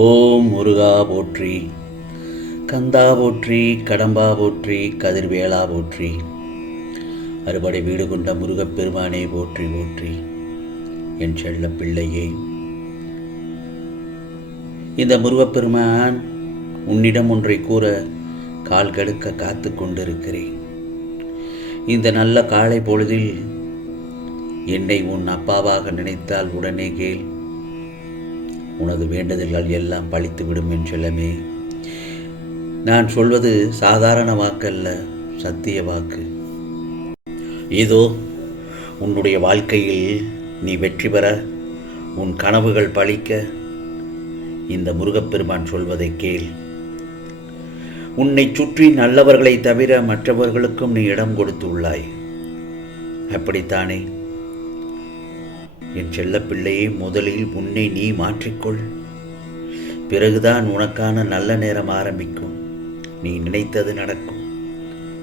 ஓம் முருகா போற்றி, கந்தா போற்றி, கடம்பா போற்றி, கதிர்வேளா போற்றி, அறுபடை வீடு கொண்ட முருகப்பெருமானே போற்றி போற்றி. என் செல்ல பிள்ளையே, இந்த முருகப்பெருமான் உன்னிடம் ஒன்றை கூற கால் கெடுக்க காத்து கொண்டிருக்கிறேன். இந்த நல்ல காலை பொழுதில் என்னை உன் அப்பாவாக நினைத்தால் உடனே கேள், உனது வேண்டுதல்கள் எல்லாம் பழித்துவிடும் என் செல்லமே. நான் சொல்வது சாதாரண வாக்கல்ல, சத்திய வாக்கு. இதோ உன்னுடைய வாழ்க்கையில் நீ வெற்றி பெற, உன் கனவுகள் பழிக்க இந்த முருகப்பெருமான் சொல்வதை கேள். உன்னை சுற்றி நல்லவர்களை தவிர மற்றவர்களுக்கும் நீ இடம் கொடுத்து உள்ளாய். அப்படித்தானே என் செல்ல பிள்ளையை? முதலில் உன்னை நீ மாற்றிக்கொள். பிறகுதான் உனக்கான நல்ல நேரம் ஆரம்பிக்கும். நீ நினைத்தது நடக்கும்.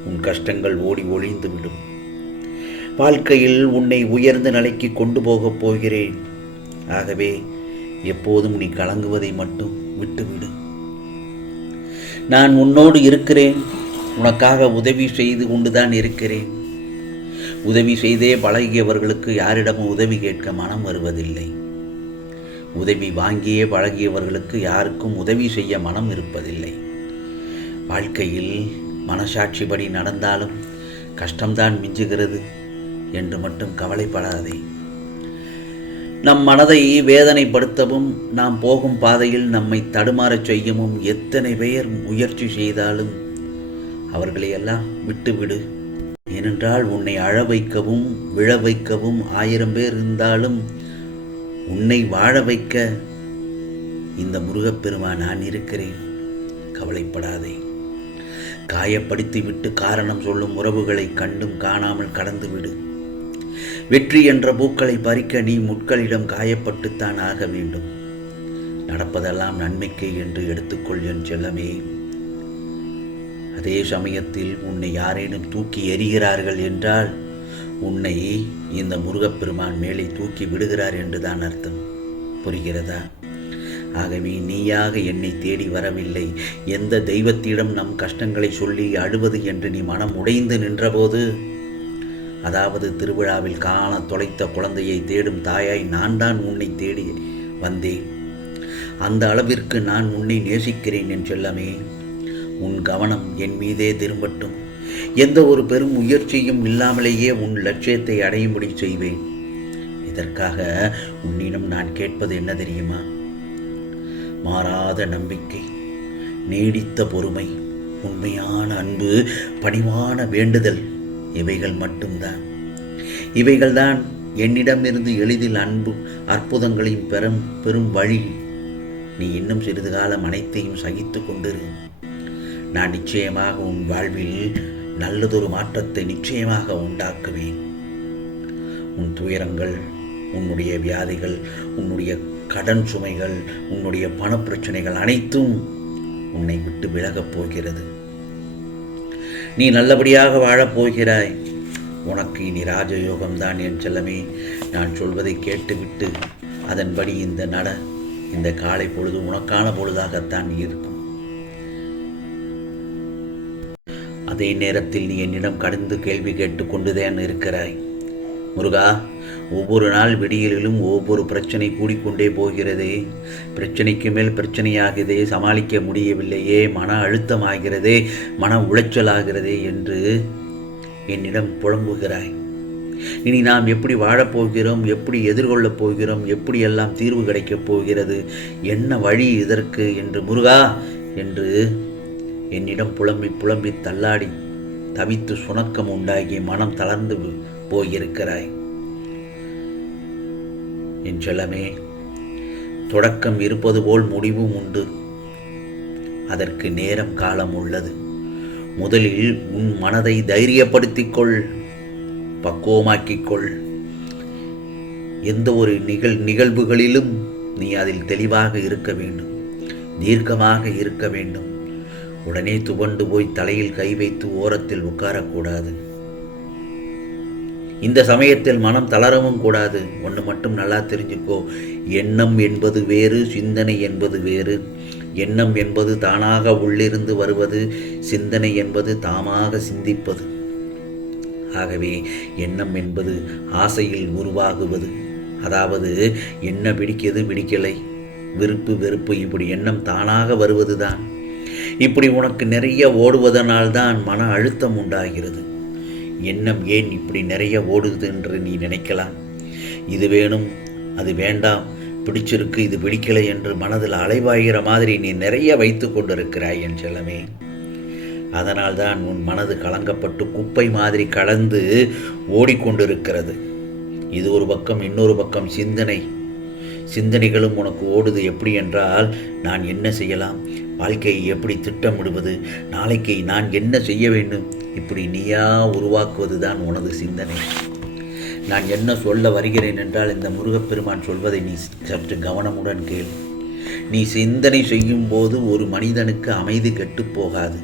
உன் கஷ்டங்கள் ஓடி ஒளிந்துவிடும். வாழ்க்கையில் உன்னை உயர்ந்த நிலைக்கு கொண்டு போகப் போகிறேன். ஆகவே எப்போதும் நீ கலங்குவதை மட்டும் விட்டுவிடு. நான் உன்னோடு இருக்கிறேன். உனக்காக உதவி செய்து கொண்டுதான் இருக்கிறேன். உதவி செய்தே பழகியவர்களுக்கு யாரிடமும் உதவி கேட்க மனம் வருவதில்லை. உதவி வாங்கியே பழகியவர்களுக்கு யாருக்கும் உதவி செய்ய மனம் இருப்பதில்லை. வாழ்க்கையில் மனசாட்சிப்படி நடந்தாலும் கஷ்டம்தான் மிஞ்சுகிறது என்று மட்டும் கவலைப்படாதே. நம் மனதை வேதனைப்படுத்தவும் நாம் போகும் பாதையில் நம்மை தடுமாறச் செய்யவும் எத்தனை பேர் முயற்சி செய்தாலும் அவர்களையெல்லாம் விட்டுவிடு. ஏனென்றால் உன்னை அழ வைக்கவும் விழ வைக்கவும் 1000 பேர் இருந்தாலும் உன்னை வாழ வைக்க இந்த முருகப்பெருமான் நான் இருக்கிறேன். கவலைப்படாதே. காயப்படுத்தி விட்டு காரணம் சொல்லும் உறவுகளை கண்டும் காணாமல் கடந்துவிடு. வெற்றி என்ற பூக்களை பறிக்க நீ முட்களிடம் காயப்பட்டுத்தான் ஆக வேண்டும். நடப்பதெல்லாம் நன்மைக்கே என்று எடுத்துக்கொள் என் செல்லமே. அதே சமயத்தில் உன்னை யாரேனும் தூக்கி எறிகிறார்கள் என்றால் உன்னை இந்த முருகப்பெருமான் மேலே தூக்கி விடுகிறார் என்றுதான் அர்த்தம். புரிகிறதா? ஆகவே நீயாக என்னை தேடி வரவில்லை. எந்த தெய்வத்திடம் நம் கஷ்டங்களை சொல்லி அழுவது என்று நீ மனம் உடைந்து நின்றபோது, அதாவது திருவிழாவில் காண தொலைத்த குழந்தையை தேடும் தாயாய் நான் தான் உன்னை தேடி வந்தேன். அந்த அளவிற்கு நான் உன்னை நேசிக்கிறேன் என் செல்லமே. உன் கவனம் என் மீதே திரும்பட்டும். எந்த ஒரு பெரும் முயற்சியும் இல்லாமலேயே உன் லட்சியத்தை அடையும்படி செய்வேன். இதற்காக உன்னிடம் நான் கேட்பது என்ன தெரியுமா? மாறாத நம்பிக்கை, நீடித்த பொறுமை, உண்மையான அன்பு, பணிவான வேண்டுதல், இவைகள் மட்டும்தான். இவைகள்தான் என்னிடமிருந்து எளிதில் அன்பு அற்புதங்களையும் பெரும் வழி. நீ இன்னும் சிறிது காலம் அனைத்தையும் சகித்து கொண்டிரு. நான் நிச்சயமாக உன் வாழ்வில் நல்லதொரு மாற்றத்தை நிச்சயமாக உண்டாக்குவேன். உன் துயரங்கள், உன்னுடைய வியாதிகள், உன்னுடைய கடன் சுமைகள், உன்னுடைய பணப்பிரச்சனைகள் அனைத்தும் உன்னை விட்டு விலகப் போகிறது. நீ நல்லபடியாக வாழப்போகிறாய். உனக்கு இனி ராஜயோகம்தான் என் செல்லமே. நான் சொல்வதை கேட்டுவிட்டு அதன்படி இந்த காலை பொழுது உனக்கான பொழுதாகத்தான் இருக்கும். அதே நேரத்தில் நீ என்னிடம் கடந்து கேள்வி கேட்டுக்கொண்டுதான் இருக்கிறாய். முருகா, ஒவ்வொரு நாள் விடியலிலும் ஒவ்வொரு பிரச்சனை கூடிக்கொண்டே போகிறதே. பிரச்சனைக்கு மேல் பிரச்சனையாகிறதே, சமாளிக்க முடியவில்லையே, மன அழுத்தமாகிறதே, மன உளைச்சலாகிறதே என்று என்னிடம் புலம்புகிறாய். இனி நாம் எப்படி வாழப்போகிறோம், எப்படி எதிர்கொள்ளப் போகிறோம், எப்படி எல்லாம் தீர்வு கிடைக்கப் போகிறது, என்ன வழி இதற்கு என்று முருகா என்று என்னிடம் புலம்பி தள்ளாடி தவித்து சுணக்கம் உண்டாகி மனம் தளர்ந்து போயிருக்கிறாய். என் செல்லமே, தொடக்கம் இருப்பது போல் முடிவும் உண்டு. அதற்கு நேரம் காலம் உள்ளது. முதலில் உன் மனதை தைரியப்படுத்திக் கொள், பக்குவமாக்கிக்கொள். எந்த ஒரு நிகழ்வுகளிலும் நீ அதில் தெளிவாக இருக்க வேண்டும், தீர்க்கமாக இருக்க வேண்டும். உடனே துவண்டு போய் தலையில் கை வைத்து ஓரத்தில் உட்காரக்கூடாது. இந்த சமயத்தில் மனம் தளரவும் கூடாது. ஒன்று மட்டும் நல்லா தெரிஞ்சுக்கோ, எண்ணம் என்பது வேறு, சிந்தனை என்பது வேறு. எண்ணம் என்பது தானாக உள்ளிருந்து வருவது, சிந்தனை என்பது தாமாக சிந்திப்பது. ஆகவே எண்ணம் என்பது ஆசையில் உருவாகுவது. அதாவது என்ன பிடிக்கிறது பிடிக்கலை, விருப்பு வெறுப்பு, இப்படி எண்ணம் தானாக வருவதுதான். இப்படி உனக்கு நிறைய ஓடுவதனால்தான் மன அழுத்தம் உண்டாகிறது. எண்ணம் ஏன் இப்படி நிறைய ஓடுது என்று நீ நினைக்கலாம். இது வேணும், அது வேண்டாம், பிடிச்சிருக்கு, இது பிடிக்கலை என்று மனதில் அலைவாய்கிற மாதிரி நீ நிறைய வைத்து கொண்டிருக்கிறாய் என் செல்லமே. அதனால்தான் உன் மனது கலங்கப்பட்டு குப்பை மாதிரி கலந்து ஓடிக்கொண்டிருக்கிறது. இது ஒரு பக்கம், இன்னொரு பக்கம் சிந்தனைகளும் உனக்கு ஓடுது. எப்படி என்றால், நான் என்ன செய்யலாம், வாழ்க்கையை எப்படி திட்டமிடுவது, நாளைக்கு நான் என்ன செய்ய வேண்டும், இப்படி நீயா உருவாக்குவது தான் உனது சிந்தனை. நான் என்ன சொல்ல வருகிறேன் என்றால், இந்த முருகப்பெருமான் சொல்வதை நீ சற்று கவனமுடன் கேள். நீ சிந்தனை செய்யும் போது ஒரு மனிதனுக்கு அமைதி கெட்டு போகாது.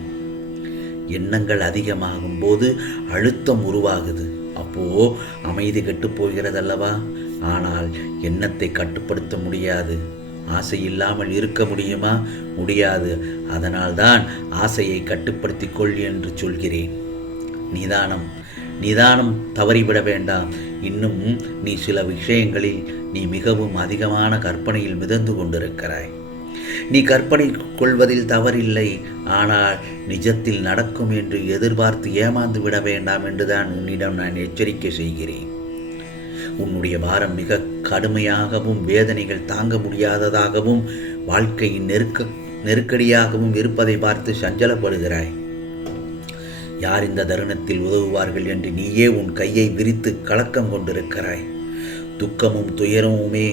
எண்ணங்கள் அதிகமாகும் போது அழுத்தம் உருவாகுது. அப்போ அமைதி கெட்டு போகிறது அல்லவா? ஆனால் எண்ணத்தை கட்டுப்படுத்த முடியாது. ஆசை இல்லாமல் இருக்க முடியுமா? முடியாது. அதனால்தான் ஆசையை கட்டுப்படுத்திக் கொள் என்று சொல்கிறேன். நிதானம் தவறிவிட வேண்டாம். இன்னும் நீ சில விஷயங்களில் நீ மிகவும் அதிகமான கற்பனையில் மிதந்து கொண்டிருக்கிறாய். நீ கற்பனை கொள்வதில் தவறில்லை. ஆனால் நிஜத்தில் நடக்கும் என்று எதிர்பார்த்து ஏமாந்து விட வேண்டாம் என்றுதான் உன்னிடம் நான் எச்சரிக்கை செய்கிறேன். உன்னுடைய பாரம் மிக கடுமையாகவும், வேதனைகள் தாங்க முடியாததாகவும், வாழ்க்கையின் நெருக்கடியாகவும் இருப்பதை பார்த்து சஞ்சலப்படுகிறாய். யார் இந்த தருணத்தில் உதவுவார்கள் என்று நீயே உன் கையை விரித்து கலக்கம் கொண்டிருக்கிறாய். துக்கமும் துயரமுமே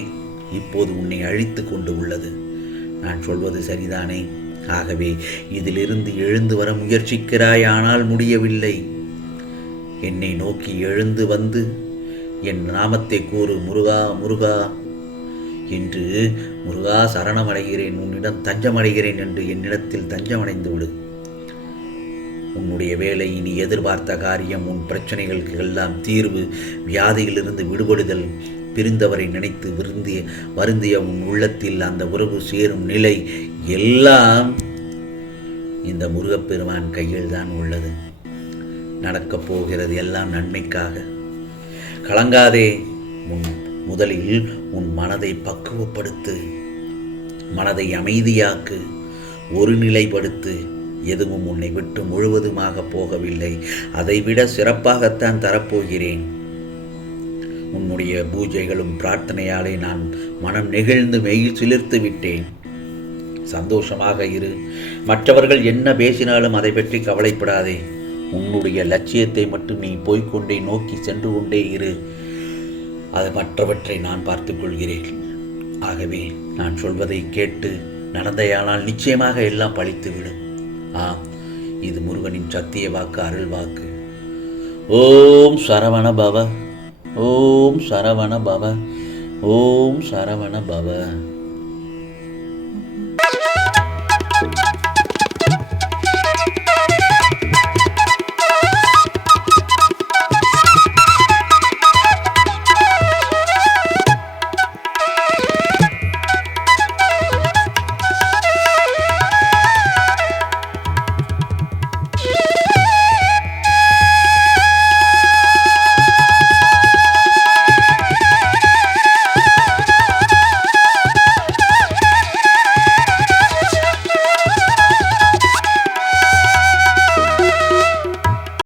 இப்போது உன்னை அழித்து கொண்டு உள்ளது. நான் சொல்வது சரிதானே? ஆகவே இதிலிருந்து எழுந்து வர முயற்சிக்கிறாய், ஆனால் முடியவில்லை. என்னை நோக்கி எழுந்து வந்து என் நாமத்தை கூறு, முருகா முருகா என்று. முருகா சரணமடைகிறேன், உன்னிடம் தஞ்சமடைகிறேன் என்று என்னிடத்தில் தஞ்சமடைந்து விடு. உன்னுடைய வேலை, நீ எதிர்பார்த்த காரியம், உன் பிரச்சனைகளுக்கு எல்லாம் தீர்வு, வியாதியிலிருந்து விடுபடுதல், பிரிந்தவரை நினைத்து வருந்திய உன் உள்ளத்தில் அந்த உறவு சேரும் நிலை எல்லாம் இந்த முருகப்பெருமான் கையில் தான் உள்ளது. நடக்கப் போகிறது எல்லாம் நன்மைக்காக. கலங்காதே. முதலில் உன் மனதை பக்குவப்படுத்து, மனதை அமைதியாக்கு, ஒரு நிலைப்படுத்து. எதுவும் உன்னை விட்டு முழுவதுமாக போகவில்லை. அதைவிட சிறப்பாகத்தான் தரப்போகிறேன். உன்னுடைய பூஜைகளும் பிரார்த்தனையாலே நான் மனம் நெகிழ்ந்து மெயில் சிலிர்த்து விட்டேன். சந்தோஷமாக இரு. மற்றவர்கள் என்ன பேசினாலும் அதை பற்றி கவலைப்படாதே. உன்னுடைய லட்சியத்தை மட்டும் நீ போய்கொண்டே நோக்கி சென்று கொண்டே இரு. அது மற்றவற்றை நான் பார்த்துக் கொள்கிறேன். ஆகவே நான் சொல்வதை கேட்டு நடந்தையானால் நிச்சயமாக எல்லாம் பழித்துவிடும். இது முருகனின் சத்திய வாக்கு, அருள் வாக்கு. ஓம் சரவண பவ, ஓம் சரவண பவ, ஓம் சரவண பவ.